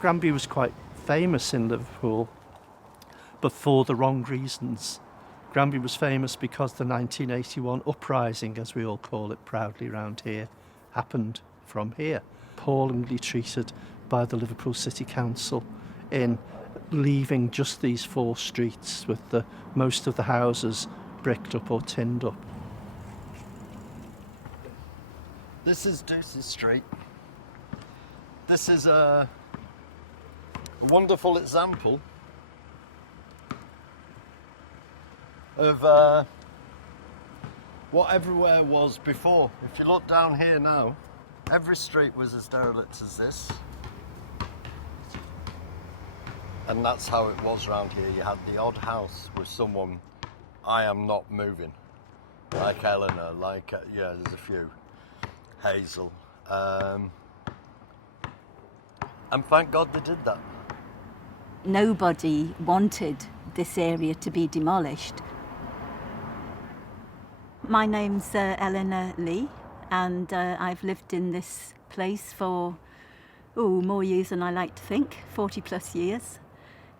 Granby was quite famous in Liverpool, but for the wrong reasons. Granby was famous because the 1981 uprising, as we all call it proudly round here, happened from here. Appallingly treated by the Liverpool City Council in leaving just these 4 streets with most of the houses bricked up or tinned up. This is Deuces Street. This is a wonderful example of what everywhere was before. If you look down here now, every street was as derelict as this. And that's how it was around here. You had the odd house with someone, I am not moving. Like Eleanor, there's a few. Hazel. And thank God they did that. Nobody wanted this area to be demolished. My name's Eleanor Lee, and I've lived in this place for more years than I like to think, 40 plus years.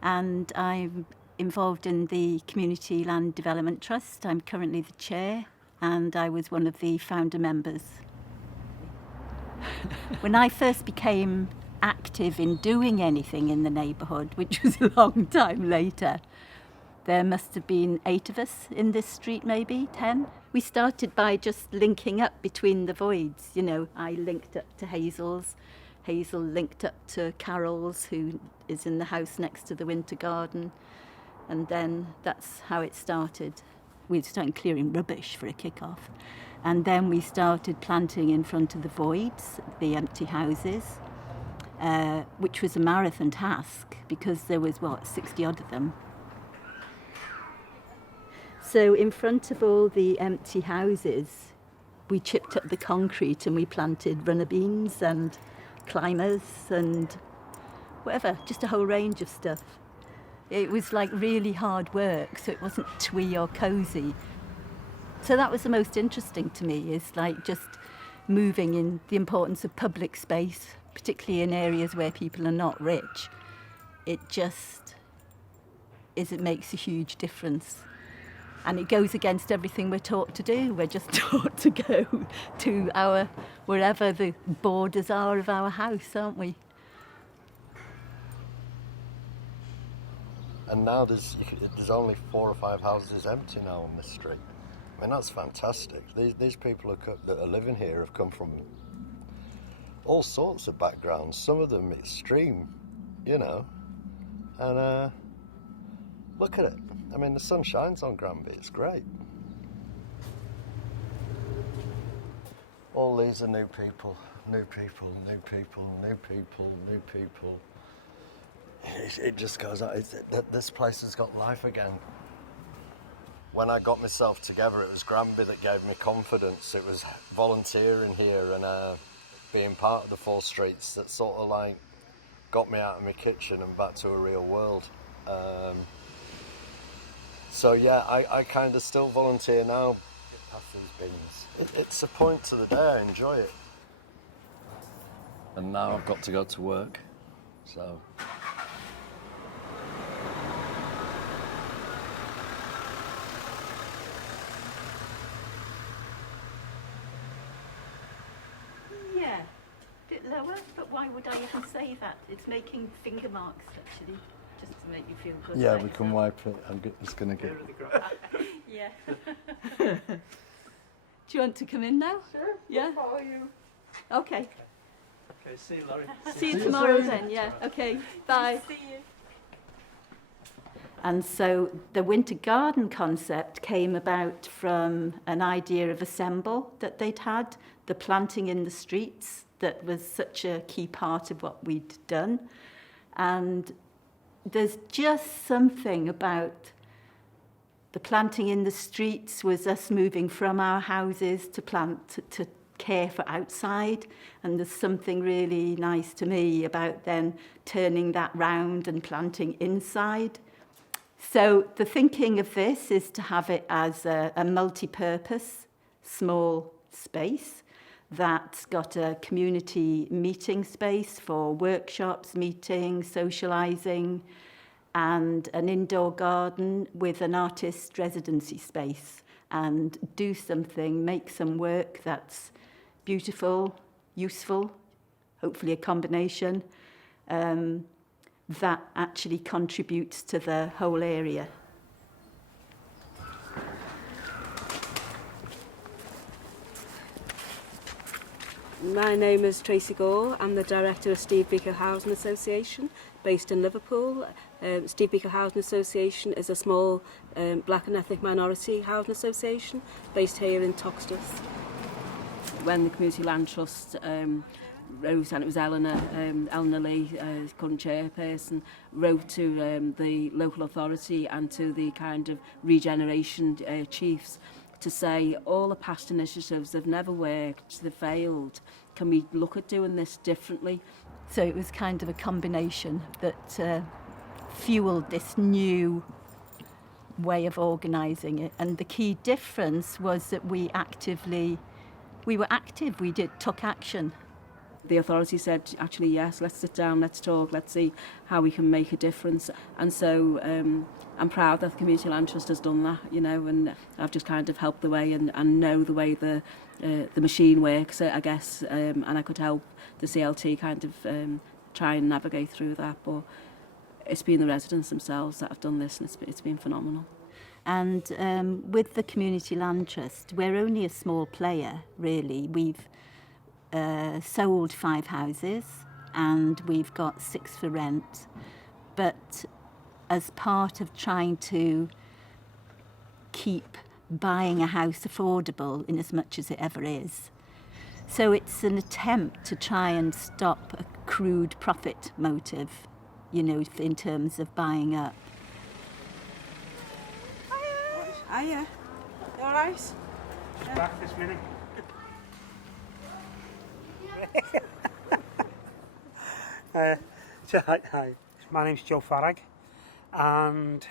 And I'm involved in the Community Land Development Trust. I'm currently the chair, and I was one of the founder members. When I first became active in doing anything in the neighbourhood, which was a long time later, there must have been 8 of us in this street, maybe 10. We started by just linking up between the voids. You know, I linked up to Hazel's. Hazel linked up to Carol's, who is in the house next to the Winter Garden. And then that's how it started. We started clearing rubbish for a kick-off. And then we started planting in front of the voids, the empty houses, which was a marathon task because there was, 60 odd of them. So in front of all the empty houses, we chipped up the concrete and we planted runner beans and climbers and whatever, just a whole range of stuff. It was like really hard work, so it wasn't twee or cosy. So that was the most interesting to me, is like just moving in the importance of public space, particularly in areas where people are not rich. It makes a huge difference. And it goes against everything we're taught to do. We're just taught to go to wherever the borders are of our house, aren't we? And now there's only 4 or 5 houses empty now on this street. I mean, that's fantastic. These people that are living here have come from all sorts of backgrounds, some of them extreme, you know. And look at it. I mean, the sun shines on Granby, it's great. All these are new people, new people, new people, new people, new people. It just goes on. This place has got life again. When I got myself together, it was Granby that gave me confidence. It was volunteering here and being part of the 4 streets that sort of like got me out of my kitchen and back to a real world. So yeah, I kind of still volunteer now. Past these bins. It's a point to the day. I enjoy it. And now I've got to go to work. So. Yeah, a bit lower, but why would I even say that? It's making finger marks, actually, just to make you feel good. Yeah, we can wipe it. I'm just going to get... Yeah. Do you want to come in now? Sure. Yeah. I'll follow you. Okay. Okay, see you, Laurie. See you tomorrow then, yeah. Okay, bye. See you. And so the Winter Garden concept came about from an idea of Assemble that they'd had, the planting in the streets that was such a key part of what we'd done. And there's just something about the planting in the streets was us moving from our houses to to care for outside. And there's something really nice to me about then turning that round and planting inside. So the thinking of this is to have it as a multi-purpose, small space that's got a community meeting space for workshops, meetings, socialising, and an indoor garden with an artist residency space, and do something, make some work that's beautiful, useful, hopefully a combination, that actually contributes to the whole area. My name is Tracy Gore. I'm the director of Steve Biko Housing Association, based in Liverpool. Steve Biko Housing Association is a small black and ethnic minority housing association based here in Toxteth. When the Community Land Trust wrote, and it was Eleanor Lee, current chairperson, wrote to the local authority and to the kind of regeneration chiefs to say all the past initiatives have never worked, they've failed. Can we look at doing this differently? So it was kind of a combination that fueled this new way of organising it. And the key difference was that we were active, took action. The authority said, actually, yes, let's sit down, let's talk, let's see how we can make a difference. And so I'm proud that the Community Land Trust has done that, you know, and I've just kind of helped the way and know the way the machine works, I guess, and I could help the CLT kind of try and navigate through that. But it's been the residents themselves that have done this, and it's been phenomenal. And with the Community Land Trust, we're only a small player, really. We've sold 5 houses and we've got 6 for rent. But as part of trying to keep buying a house affordable in as much as it ever is. So it's an attempt to try and stop a crude profit motive, you know, in terms of buying up. Hiya. You all right? Just back this minute. Hi. My name's Joe Farag, and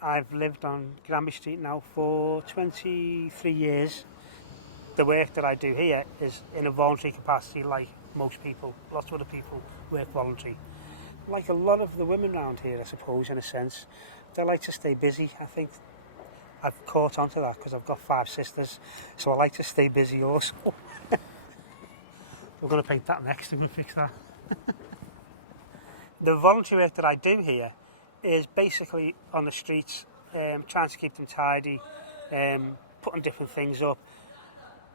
I've lived on Granby Street now for 23 years. The work that I do here is in a voluntary capacity, like most people. Lots of other people work voluntary. Like a lot of the women around here, I suppose, in a sense, they like to stay busy. I think I've caught on to that because I've got 5 sisters, so I like to stay busy also. We're going to paint that next, we're going to fix that. The voluntary work that I do here is basically on the streets, trying to keep them tidy, putting different things up.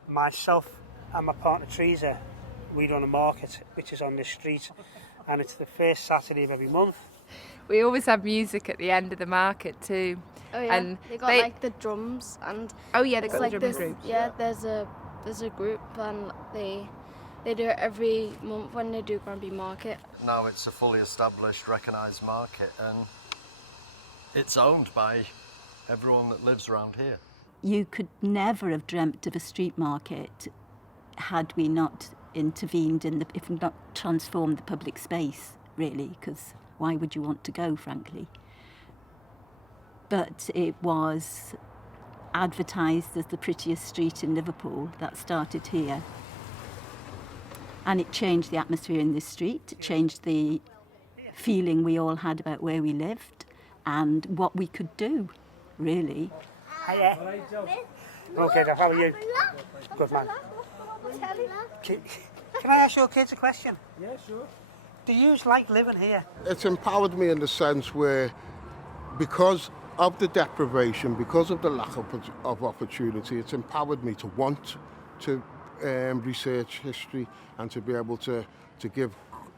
Myself and my partner Teresa, we run a market which is on this street, and it's the first Saturday of every month. We always have music at the end of the market too. Oh yeah, and they got like the drums and. Oh yeah, they got like the drum group. Yeah, there's a group and they do it every month when they do Granby Market. Now it's a fully established, recognised market, and it's owned by everyone that lives around here. You could never have dreamt of a street market had we not intervened if not transformed the public space, really, because why would you want to go, frankly? But it was advertised as the prettiest street in Liverpool. That started here. And it changed the atmosphere in this street, it changed the feeling we all had about where we lived and what we could do, really. Hiya. Okay, how are you? Good man. Can I ask your kids a question? Yeah, sure. Do you like living here? It's empowered me in the sense where, because of the deprivation, because of the lack of opportunity, it's empowered me to want to research history and to be able to give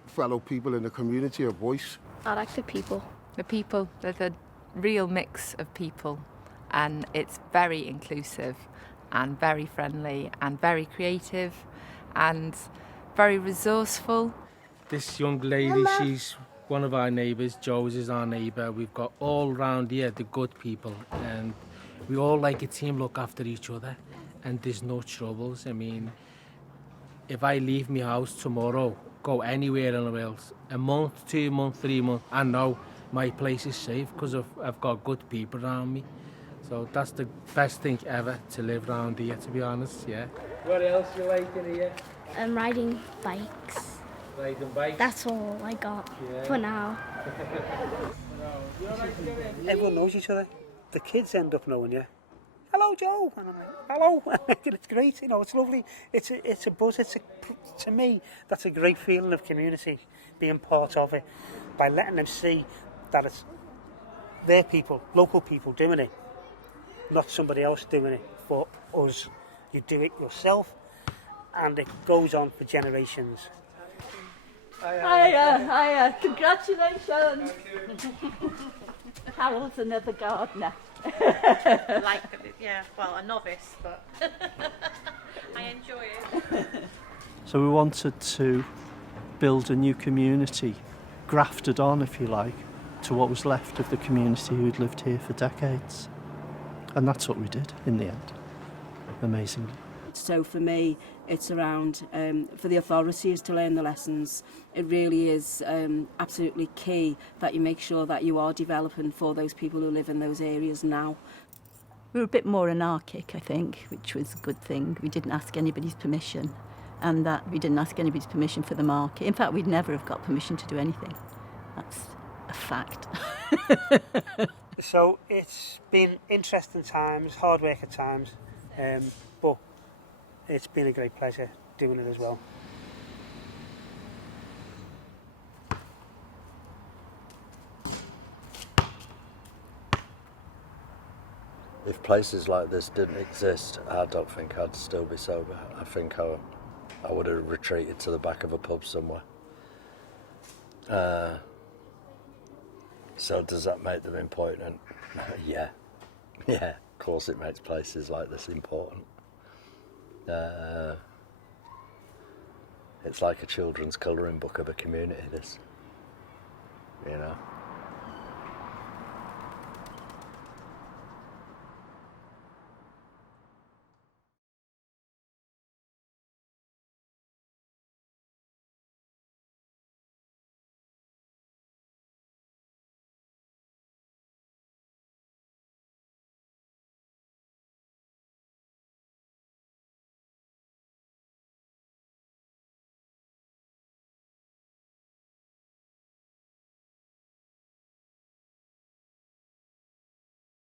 fellow people in the community a voice. I like the people. The people, they're the real mix of people, and it's very inclusive and very friendly and very creative and very resourceful. This young lady, she's one of our neighbours. Joe's is our neighbour. We've got all round here the good people, and we all like a team look after each other, and there's no troubles. I mean, if I leave my house tomorrow, go anywhere in the world, a month, 2 months, 3 months, I know my place is safe because I've got good people around me. So that's the best thing ever, to live around here, to be honest, yeah. What else you like in here? Riding bikes. Riding bikes? That's all I got for now. Everyone knows each other. The kids end up knowing you. Hello, Joe. And I'm like, hello. It's great. You know, it's lovely. It's a buzz. To me, that's a great feeling of community, being part of it, by letting them see that it's their people, local people doing it, not somebody else doing it for us. You do it yourself, and it goes on for generations. Hiya, congratulations. Carol's another gardener. A novice, but I enjoy it. So we wanted to build a new community, grafted on, if you like, to what was left of the community who'd lived here for decades. And that's what we did in the end, amazingly. So for me, it's around for the authorities to learn the lessons. It really is absolutely key that you make sure that you are developing for those people who live in those areas now. We were a bit more anarchic, I think, which was a good thing. We didn't ask anybody's permission, and that we didn't ask anybody's permission for the market. In fact, we'd never have got permission to do anything. That's a fact. So it's been interesting times, hard work at times, but it's been a great pleasure doing it as well. If places like this didn't exist, I don't think I'd still be sober. I think I would have retreated to the back of a pub somewhere. So does that make them important? Yeah, of course it makes places like this important. It's like a children's colouring book of a community, this, you know.